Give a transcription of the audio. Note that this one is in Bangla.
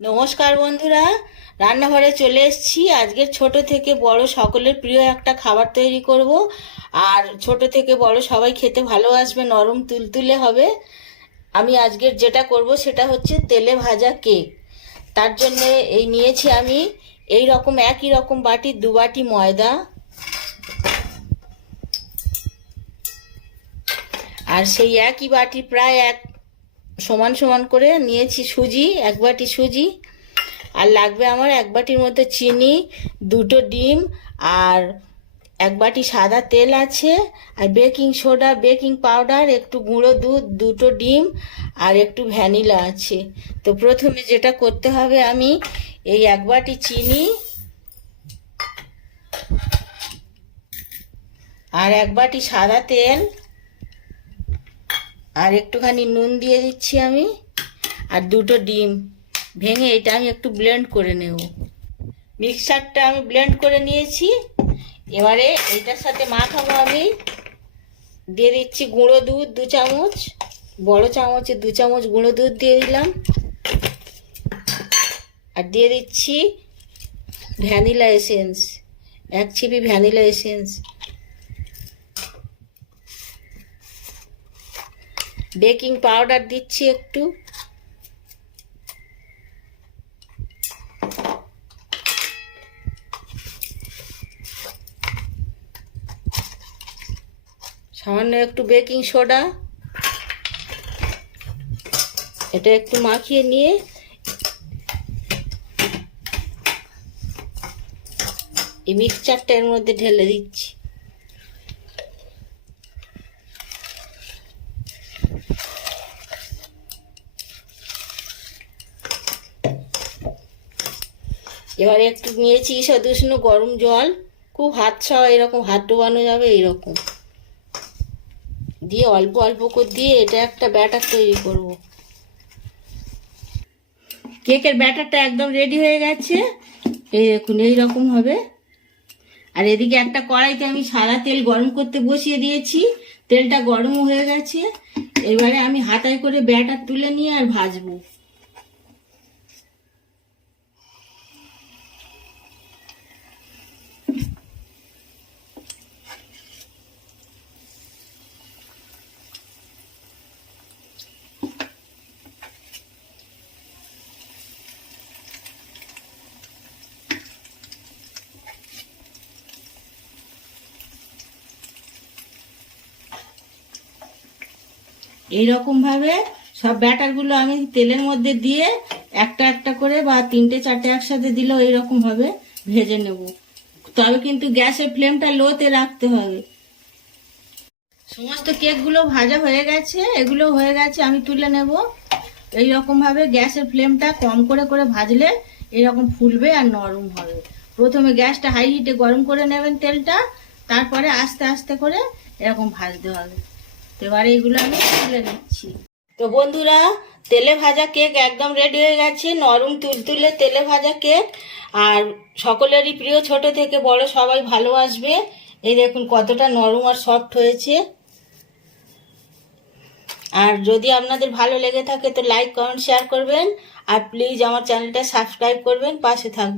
নমস্কার বন্ধুরা, রান্নাঘরে চলে এসেছি। আজকের ছোট থেকে বড় সকলের প্রিয় একটা খাবার তৈরি করব। আর ছোট থেকে বড় সবাই খেতে ভালোবাসবে, নরম তুলতুলে হবে। আমি আজকের যেটা করব সেটা হচ্ছে তেলে ভাজা কেক। তার জন্য এই নিয়েছি আমি এই রকম একই রকম বাটির 2 বাটি ময়দা, আর সেই একই বাটি প্রায় এক সমান সমান করে নিয়েছি সুজি, 1 বাটি সুজি। আর লাগবে আমার 1 বাটির মধ্যে চিনি, 2টো ডিম, আর 1 বাটি সাদা তেল আছে, আর বেকিং সোডা, বেকিং পাউডার, একটু গুঁড়ো দুধ, 2টো ডিম, আর একটু ভ্যানিলা আছে। তো প্রথমে যেটা করতে হবে, আমি এই 1 বাটি চিনি আর 1 বাটি সাদা তেল আর একটুখানি নুন দিয়ে দিচ্ছি আমি, আর 2টো ডিম ভেঙে এটা আমি একটু ব্লেন্ড করে নেব। মিক্সচারটা আমি ব্লেন্ড করে নিয়েছি। এবারে এটার সাথে মাখাবো। আমি দিয়ে দিচ্ছি গুঁড়ো দুধ 2 চামচ, বড় চামচে 2 চামচ গুঁড়ো দুধ দিয়ে দিলাম, আর দিয়ে দিচ্ছি ভ্যানিলা এসেন্স, 1 চিপি ভ্যানিলা এসেন্স। বেকিং পাউডার দিচ্ছি একটু, সামান্য একটু বেকিং সোডা। এটা একটু মাখিয়ে নিয়ে এই মিক্সচারটা এর মধ্যে ঢেলে দিচ্ছি। এবারে একটু নিয়েছি ঈষৎ উষ্ণ গরম জল, খুব হাত ছাওয়া, এরকম হাত ডোবানো যাবে এইরকম দিয়ে অল্প অল্প করে দিয়ে এটা একটা ব্যাটার তৈরি করব। কেকের ব্যাটারটা একদম রেডি হয়ে গেছে, এই দেখুন এইরকম হবে। আর এদিকে একটা কড়াইতে আমি সাদা তেল গরম করতে বসিয়ে দিয়েছি, তেলটা গরম হয়ে গেছে। এবারে আমি হাতায় করে ব্যাটার তুলে নিয়ে আর ভাজবো। এইরকম ভাবে সব ব্যাটারগুলো আমি তেলের মধ্যে দিয়ে একটা একটা করে বা 3টে 4টে একসাথে দিলেও এইরকম ভাবে ভেজে নেব। তবে কিন্তু গ্যাসের ফ্লেমটা লোতে রাখতে হবে। সমস্ত কেকগুলো ভাজা হয়ে গেছে, এগুলো হয়ে গেছে, আমি তুলে নেব। এইরকম ভাবে গ্যাসের ফ্লেমটা কম করে করে ভাজলে এরকম ফুলবে আর নরম হবে। প্রথমে গ্যাসটা হাই হিটে গরম করে নেবেন তেলটা, তারপরে আস্তে আস্তে করে এরকম ভাজতে হবে। এবারে এগুলো আমি তুলে নিচ্ছি। তো বন্ধুরা, তেলে ভাজা কেক একদম রেডি হয়ে গেছে, নরম তুলতুলে তেলে ভাজা কেক। আর সকলেরই প্রিয়, ছোট থেকে বড় সবাই ভালোবাসবে। এই দেখুন কতটা নরম আর সফট হয়েছে। আর যদি আপনাদের ভালো লেগে থাকে তো লাইক, কমেন্ট, শেয়ার করবেন। আর প্লিজ আমার চ্যানেলটা সাবস্ক্রাইব করবেন, পাশে থাকবেন।